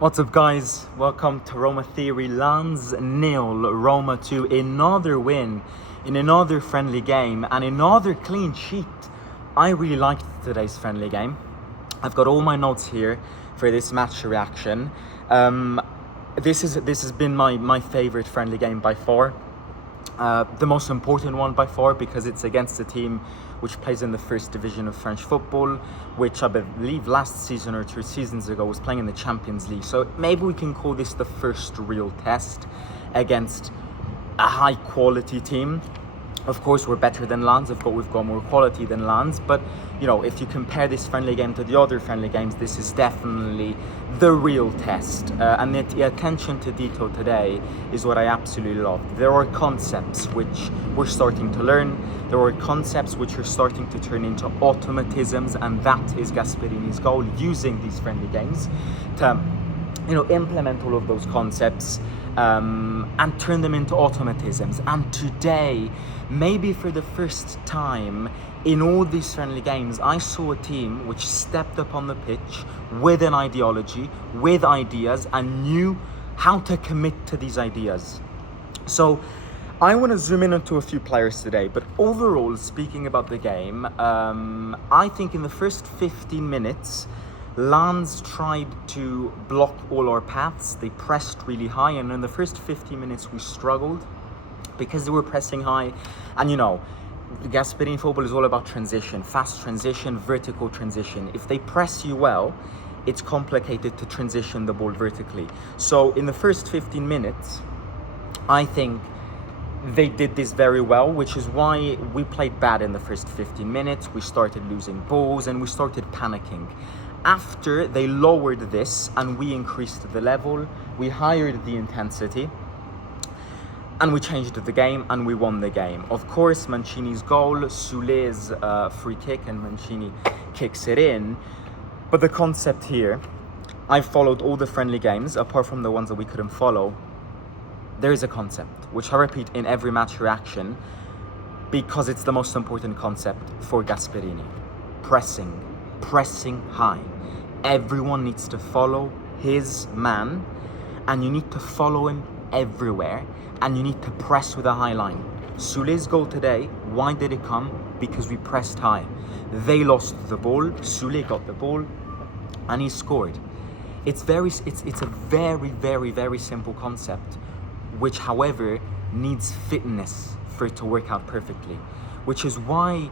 What's up, guys? Welcome to Roma Theory. Lens nil, Roma 2. Another win in another friendly game and another clean sheet. I really liked today's friendly game. I've got all my notes here for this match reaction. This has been my favorite friendly game by far. The most important one by far, because it's against a team which plays in the first division of French football, which I believe last season or 2 seasons ago was playing in the Champions League. So maybe we can call this the first real test against a high quality team. Of course, we're better than Lens. We've got more quality than Lens. But, you know, if you compare this friendly game to the other friendly games, this is definitely the real test. And the attention to detail today is what I absolutely love. There are concepts which we're starting to learn. There are concepts which are starting to turn into automatisms. And that is Gasperini's goal, using these friendly games to, implement all of those concepts and turn them into automatisms. And today, maybe for the first time in all these friendly games, I saw a team which stepped up on the pitch with an ideology, with ideas, and knew how to commit to these ideas. So I want to zoom in onto a few players today, but overall, speaking about the game, I think in the first 15 minutes, Lens tried to block all our paths. They pressed really high, and in the first 15 minutes we struggled because they were pressing high. And Gasperini football is all about transition, fast transition, vertical transition. If they press you well, it's complicated to transition the ball vertically. So in the first 15 minutes, I think they did this very well, which is why we played bad in the first 15 minutes. We started losing balls and we started panicking. After they lowered this and we increased the level, we highered the intensity, and we changed the game and we won the game. Of course, Mancini's goal, Soulé's free kick, and Mancini kicks it in. But the concept here, I followed all the friendly games, apart from the ones that we couldn't follow. There is a concept, which I repeat in every match reaction, because it's the most important concept for Gasperini. Pressing high. Everyone needs to follow his man, and you need to follow him everywhere, and you need to press with a high line. Soulé's goal today, why did it come? Because we pressed high. They lost the ball, Soulè got the ball, and he scored. It's a very simple concept, which however needs fitness for it to work out perfectly, which is why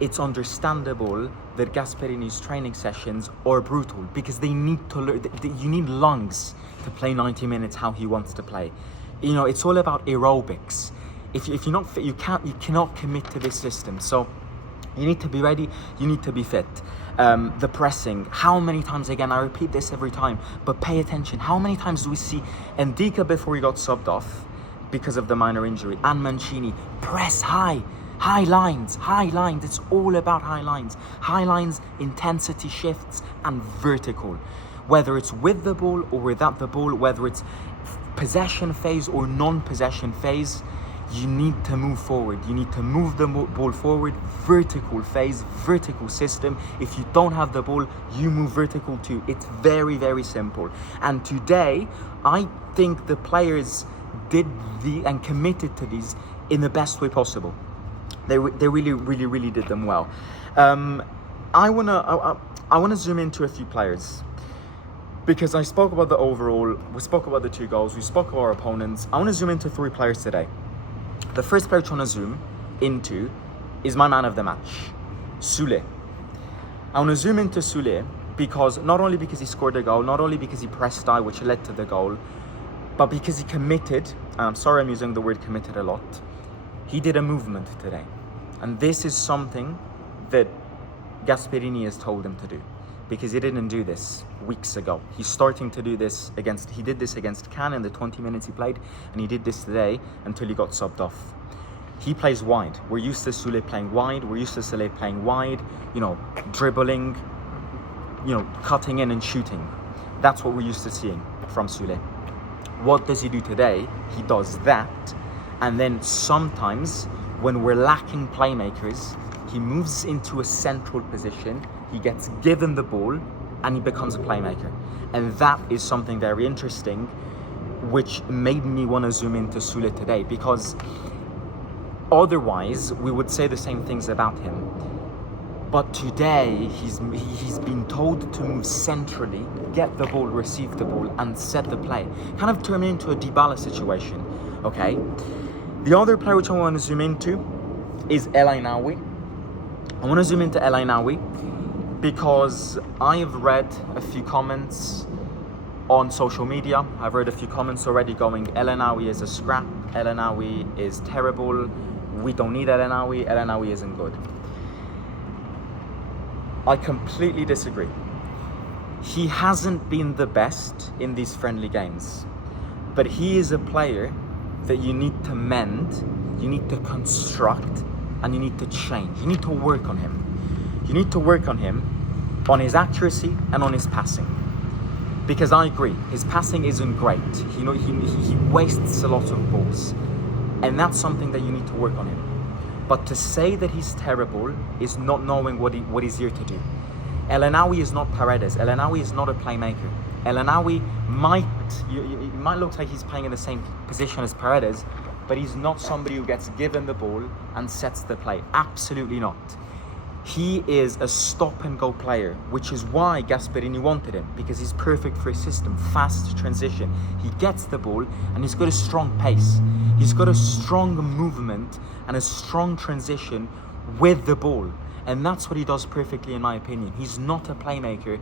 it's understandable that Gasperini's training sessions are brutal, because they need to learn. You need lungs to play 90 minutes how he wants to play. It's all about aerobics. If you're not fit, you cannot commit to this system. So you need to be ready. You need to be fit. The pressing. How many times, again, I repeat this every time, but pay attention. How many times do we see Ndika before he got subbed off because of the minor injury, and Mancini press high? High lines. It's all about high lines, intensity shifts, and vertical. Whether it's with the ball or without the ball, whether it's possession phase or non-possession phase, you need to move forward. You need to move the ball forward. Vertical phase, vertical system. If you don't have the ball, you move vertical too. It's very simple. And today, I think the players did and committed to these in the best way possible. They really did them well. I wanna zoom into a few players, because I spoke about the overall, we spoke about the 2 goals, we spoke about our opponents. I want to zoom into 3 players today. The first player I want to zoom into is my man of the match, Soulè. I want to zoom into Soulè because not only because he scored a goal, not only because he pressed high, which led to the goal, but because he committed. And I'm sorry I'm using the word committed a lot. He did a movement today. And this is something that Gasperini has told him to do, because he didn't do this weeks ago. He's starting to do this he did this against Cannes in the 20 minutes he played, and he did this today until he got subbed off. He plays wide. We're used to Soulè playing wide. We're used to Soulè playing wide, dribbling, cutting in and shooting. That's what we're used to seeing from Soulè. What does he do today? He does that, and then sometimes when we're lacking playmakers, he moves into a central position, he gets given the ball, and he becomes a playmaker. And that is something very interesting, which made me want to zoom into Soulè today, because otherwise we would say the same things about him. But today he's been told to move centrally, get the ball, receive the ball, and set the play. Kind of turn into a Dybala situation, okay? The other player which I want to zoom into is El Ainaoui. I want to zoom into El Ainaoui because I have read a few comments on social media. I've read a few comments already going, El Ainaoui is a scrap, El Ainaoui is terrible, we don't need El Ainaoui isn't good. I completely disagree. He hasn't been the best in these friendly games, but he is a player that you need to mend, you need to construct, and you need to change. You need to work on him. You need to work on him, on his accuracy and on his passing. Because I agree, his passing isn't great. He wastes a lot of balls, and that's something that you need to work on him. But to say that he's terrible is not knowing what he's here to do. El Ainaoui is not Paredes. El Ainaoui is not a playmaker. El Ainaoui it might look like he's playing in the same position as Paredes, but he's not somebody who gets given the ball and sets the play. Absolutely not. He is a stop-and-go player, which is why Gasperini wanted him, because he's perfect for his system, fast transition. He gets the ball, and he's got a strong pace. He's got a strong movement and a strong transition with the ball. And that's what he does perfectly, in my opinion. He's not a playmaker.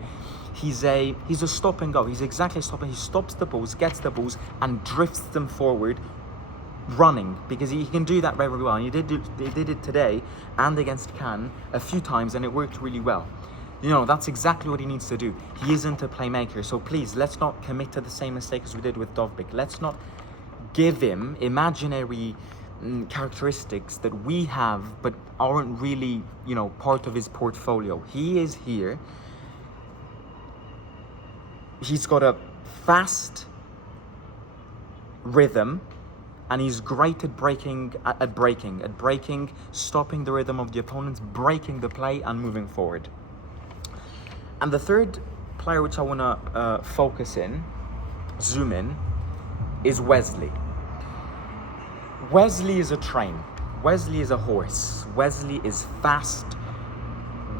He's a stop-and-go. He's exactly a stop-and-go. He stops the balls, gets the balls, and drifts them forward, running, because he can do that very well. And he did it today and against Cannes a few times, and it worked really well. That's exactly what he needs to do. He isn't a playmaker, so please, let's not commit to the same mistake as we did with Dovbyk. Let's not give him imaginary characteristics that we have but aren't really, part of his portfolio. He is here. He's got a fast rhythm, and he's great at breaking, stopping the rhythm of the opponents, breaking the play, and moving forward. And the third player which I want to zoom in, is Wesley. Wesley is a train. Wesley is a horse. Wesley is fast.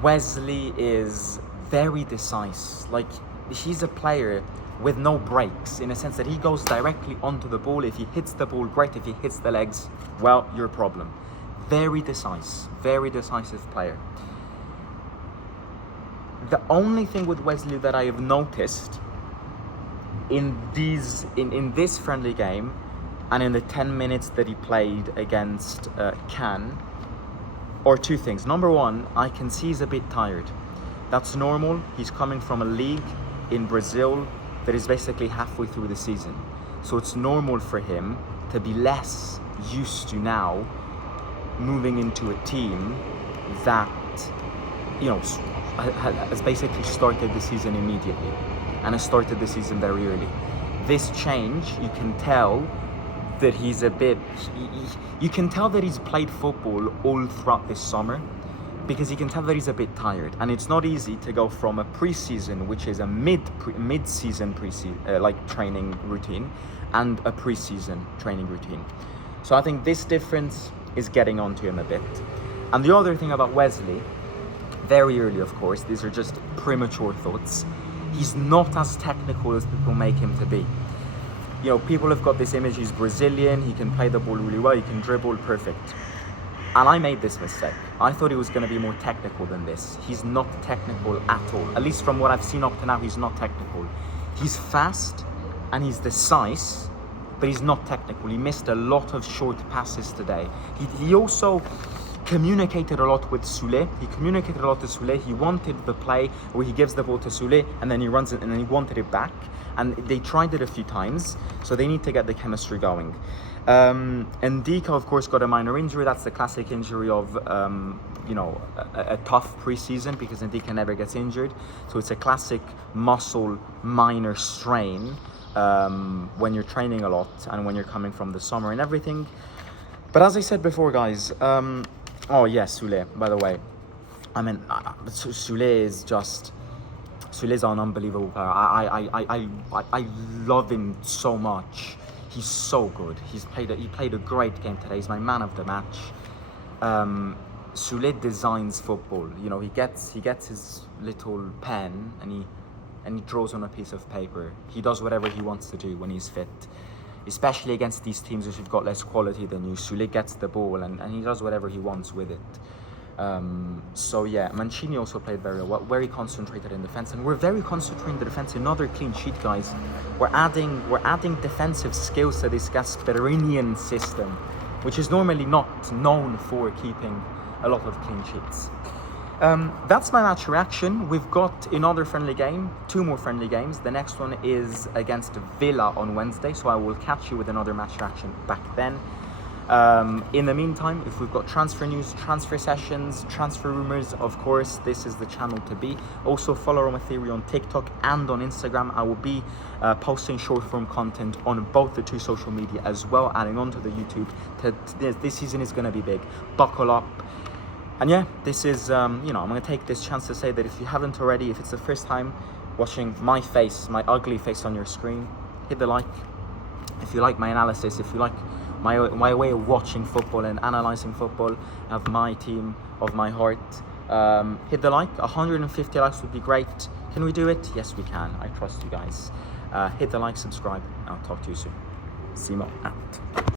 Wesley is very decisive. Like, he's a player with no breaks, in a sense that he goes directly onto the ball. If he hits the ball, great. If he hits the legs, well, your problem. Very decisive player. The only thing with Wesley that I have noticed in this friendly game and in the 10 minutes that he played against Cannes are two things. Number one, I can see he's a bit tired. That's normal. He's coming from a league in Brazil that is basically halfway through the season. So it's normal for him to be less used to now moving into a team that, has basically started the season immediately and has started the season very early. This change, you can tell that he's you can tell that he's played football all throughout this summer, because you can tell that he's a bit tired, and it's not easy to go from a pre-season, which is a mid-season training routine, and a pre-season training routine. So I think this difference is getting onto him a bit. And the other thing about Wesley, very early, of course, these are just premature thoughts, he's not as technical as people make him to be. People have got this image, he's Brazilian, he can play the ball really well, he can dribble, perfect. And I made this mistake. I thought he was going to be more technical than this. He's not technical at all. At least from what I've seen up to now, he's not technical. He's fast and he's decisive, but he's not technical. He missed a lot of short passes today. He also communicated a lot with Soulè. He wanted the play where he gives the ball to Soulè and then he runs it and then he wanted it back. And they tried it a few times, so they need to get the chemistry going. And Ndika, of course, got a minor injury. That's the classic injury of, a tough preseason, because Ndika never gets injured. So it's a classic muscle minor strain when you're training a lot and when you're coming from the summer and everything. But as I said before, guys, Soulè, by the way. Soulè is just Soulé's an unbelievable player. I love him so much. He's so good. He played a great game today. He's my man of the match. Soulè designs football. You know, he gets his little pen and he draws on a piece of paper. He does whatever he wants to do when he's fit, especially against these teams which have got less quality than you. Soulè gets the ball and he does whatever he wants with it. So yeah, Mancini also played very well, very concentrated in defense, and we're very concentrated in the defense. Another clean sheet, guys. We're adding defensive skills to this Gasperinian system, which is normally not known for keeping a lot of clean sheets. That's my match reaction. We've got another friendly game, 2 more friendly games. The next one is against Villa on Wednesday, so I will catch you with another match reaction back then. In the meantime, if we've got transfer news, transfer sessions, transfer rumors, of course, this is the channel to be. Also, follow Roma Theory on TikTok and on Instagram. I will be posting short-form content on both the 2 social media as well, adding on to the YouTube. This season is going to be big. Buckle up. And yeah, this is, I'm going to take this chance to say that if you haven't already, if it's the first time watching my face, my ugly face on your screen, hit the like. If you like my analysis, if you like my way of watching football and analysing football of my team, of my heart, hit the like. 150 likes would be great. Can we do it? Yes, we can. I trust you guys. Hit the like, subscribe. I'll talk to you soon. Simo out.